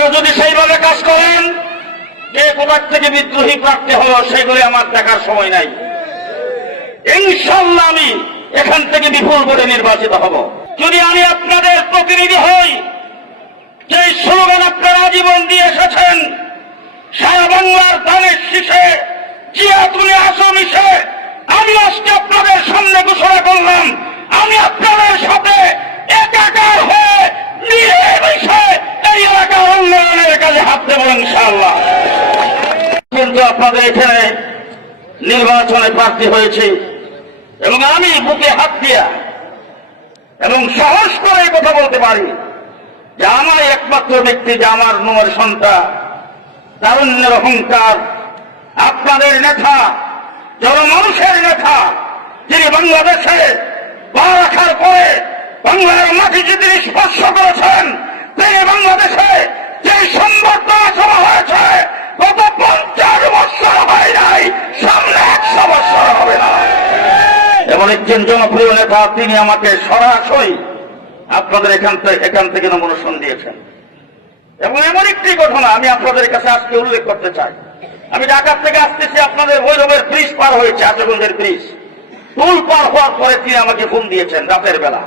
ওনারা যদি সেইভাবে কাজ করেন, যে কোথার থেকে বিদ্রোহী প্রাপ্তি হলো সেগুলি আমার দেখার সময় নাই। ইনশাল্লাহ আমি এখান থেকে বিপুল ভোটে নির্বাচিত হব। যদি আমি আপনাদের প্রতিনিধি হই, যে স্লোগান আপনারা জীবন দিয়ে এসেছেন, সারা বাংলার ধানের শীষে জিয়া তুলে আসো মিশে আমি আজকে আপনাদের সামনে ঘোষণা করলাম আমি আপনাদের সাথে একাকার হয়ে নিয়ে মিশে এই এলাকার উন্নয়নের কাজে হাত দেবো ইনশাআল্লাহ কিন্তু আপনাদের এখানে নির্বাচনে প্রার্থী হয়েছে এবং আমি বুকে হাত দিয়া এবং সাহস করে কথা বলতে পারি যে আমার একমাত্র ব্যক্তি, যে আমার নোর সন্তান, তারুণ্যের অহংকার, আপনাদের নেতা, জনমানুষের নেতা, যিনি বাংলাদেশে পা রাখার পরে বাংলার মাটি যে তিনি স্পর্শ করেছেন তিনি বাংলাদেশে যে সম্বর্ধনা সভা হয়েছে গত পঞ্চাশ বছর হয় নাই সামনে একশো বছর হবে না এমন একজন জনপ্রিয় নেতা, তিনি আমাকে সরাসরি আপনাদের এখান থেকে এখান থেকে নমনশন দিয়েছেন। এবং এমন একটি ঘটনা আমি আপনাদের কাছে আজকে উল্লেখ করতে চাই। আমি ঢাকার থেকে আসতেছি, আপনাদের ভৈরবের ব্রিজ পার হয়েছে আচগঞ্জের ব্রিজ। টুল পার হওয়ার পরে তিনি আমাকে ফোন দিয়েছেন রাতের বেলা।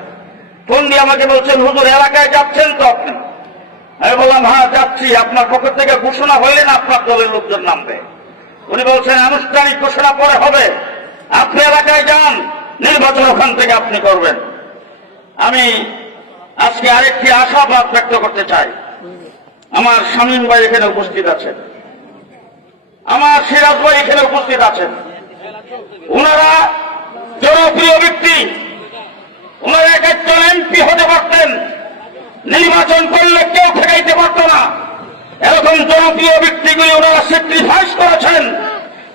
ফোন দিয়ে আমাকে বলছেন, হুজুর, এলাকায় যাচ্ছেন তো আপনি? আমি বললাম হ্যাঁ যাচ্ছি। আপনার পক্ষ থেকে ঘোষণা হইলেন আপনার দলের লোকজন নামবে। উনি বলছেন, আনুষ্ঠানিক ঘোষণা পরে হবে। আপনি এলাকায় যান। নির্বাচন ওখান থেকে আপনি করবেন। আমি আজকে আরেকটি আশাবাদ ব্যক্ত করতে চাই। আমার শামীম ভাই এখানে উপস্থিত আছেন। আমার সিরাজ ভাই এখানে উপস্থিত আছেন। ওনারা জনপ্রিয় ব্যক্তি। ওনারা এক একজন এমপি হতে পারতেন। নির্বাচন করলে কেউ ঠেকাইতে পারত না। এরকম জনপ্রিয় ব্যক্তিগুলি ওনারা স্যাক্রিফাইস করেছেন।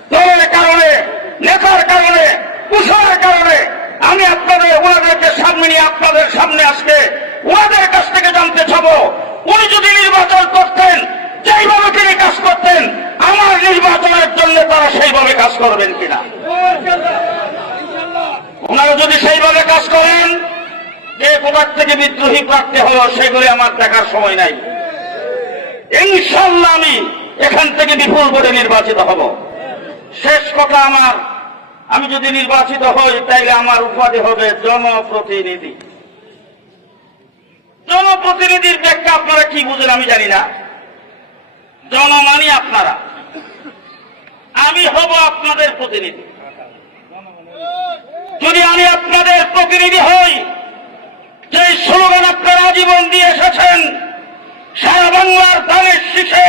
দলের কারণে, নেতার কারণে কুশলের কারণে আমি আপনাদের, ওনাদেরকে সামনে নিয়ে আপনাদের সামনে আজকে ওনাদের কাছ থেকে জানতে চাব। উনি যদি নির্বাচন করতেন, যেইভাবে তিনি কাজ করতেন, আমার নির্বাচনের জন্য তারা সেইভাবে কাজ করবেন কিনা? ওনারা যদি সেইভাবে কাজ করেন, যে কোথার থেকে বিদ্রোহী প্রার্থী হলো সেগুলি আমার দেখার সময় নাই। ইনশাল্লাহ আমি এখান থেকে বিপুল ভোটে নির্বাচিত হব। শেষ কথা আমার আমি যদি নির্বাচিত হই, তাইলে আমার উপাধি হবে জনপ্রতিনিধি। জনপ্রতিনিধির ব্যাখ্যা আপনারা কি বুঝেন আমি জানি না। জনমানি আপনারা। আমি হব আপনাদের প্রতিনিধি। যদি আমি আপনাদের প্রতিনিধি হই, যে স্লোগান আপনারা জীবন দিয়ে এসেছেন, সারা বাংলার ধানের শীষে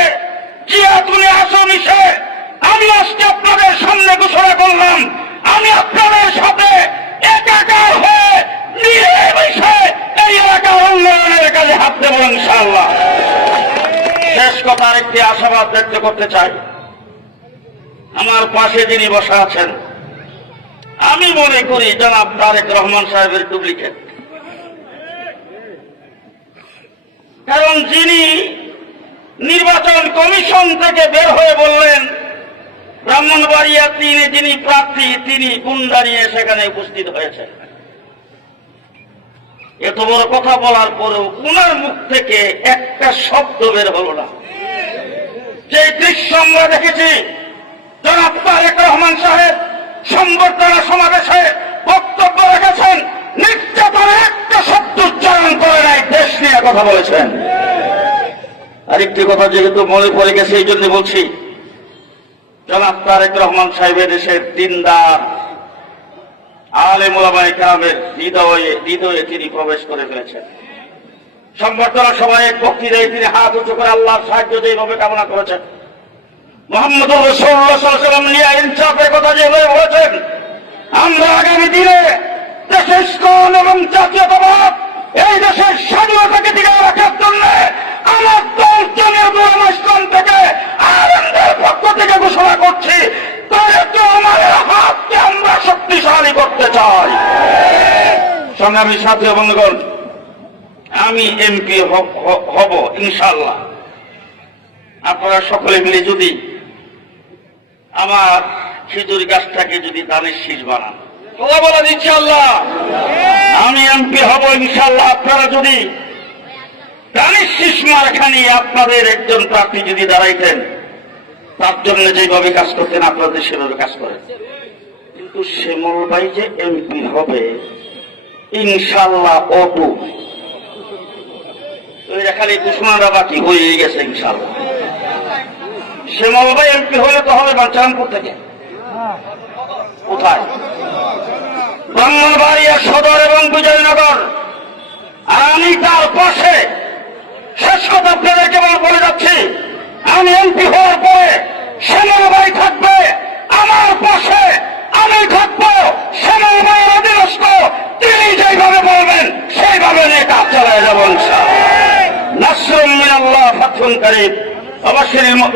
জিয়া তুলে আসো মিশে আমি আজকে আপনাদের সামনে ঘোষণা করলাম আমি আপনাদের সাথে একাকার হয়ে মিশে এই এলাকার উন্নয়নের কাজে হাত দেবো ইনশাআল্লাহ। শেষ কথা আশাবাদ ব্যক্ত করতে চাই। আমার পাশে যিনি বসা আছেন, আমি মনে করি জনাব তারেক রহমান সাহেবের ডুপ্লিকেট। কারণ যিনি নির্বাচন কমিশন থেকে বের হয়ে বললেন ব্রাহ্মণবাড়িয়া তিনি যিনি প্রার্থী, তিনি গুন্ডা নিয়ে সেখানে উপস্থিত হয়েছেন? এত বড় কথা বলার পরেও উনার মুখ থেকে একটা শব্দ বের হল না। যে দৃশ্য আমরা দেখেছি, জনাব তারেক রহমান সাহেব সংবর্ধনা সমাবেশে বক্তব্য রেখেছেন, নির্যাতনের একটা শব্দ উচ্চারণ করে নাই, দেশ নিয়ে কথা বলেছেন। আরেকটি কথা যেহেতু মনে পড়ে গেছে, এই জন্য বলছি জনাব তারেক রহমান সাহেবের দেশের দিনদার আলে মোলামায় কামের হৃদয়ে হৃদয়ে তিনি প্রবেশ করে ফেলেছেন। সংবর্ধনা সভায় এক বক্তৃতায় তিনি হাত উঁচু করে আল্লাহর সাহায্য যেভাবে কামনা করেছেন মোহাম্মদ রসুল্লাহাম নিয়ে ইনসাফের কথা যেভাবে বলেছেন, আমরা আগামী দিনে দেশের স্কন এবং জাতীয়তাবাদ এই দেশের স্বাধীনতাকে দিকে রাখার জন্য আমার দল জনের দুরামস্থান থেকে আনন্দের পক্ষ থেকে ঘোষণা করছি তাদেরকে আমাদের হাতকে আমরা শক্তিশালী করতে চাই সংগ্রামী সাথী বন্ধুগণ আমি এমপি হব ইনশাল্লাহ আপনারা সকলে মিলে যদি আমার খেজুর গাছটাকে যদি ধানের শীষ বানান। বলেন ইনশাল্লাহ আমি এমপি হব ইনশাল্লাহ আপনারা যদি দানিশ শিশমার খানি আপনাদের একজন প্রার্থী যদি দাঁড়াইতেন তার জন্য যেভাবে কাজ করতেন আপনাদের সেভাবে কাজ করেন। কিন্তু শ্যামল ভাই যে এমপি হবে ইনশাল্লাহ অটু খালি বাকি হয়ে গেছে ইনশাল্লাহ। ভাই এমপি হলে তো হবে থেকে। কোথায়? সদর এবং বিজয়নগর। আর আমি তার পাশে। শেষ কথা আপনাদেরকে বলে যাচ্ছি। আমি এমপি হওয়ার পরে ভাই থাকবে আমার পাশে। আমি থাকব শ্যামল ভাইয়ের অধীনস্থ তিনি যেভাবে বলবেন সেইভাবে নিয়ে কাজ ফাতহুন অবশ্যই।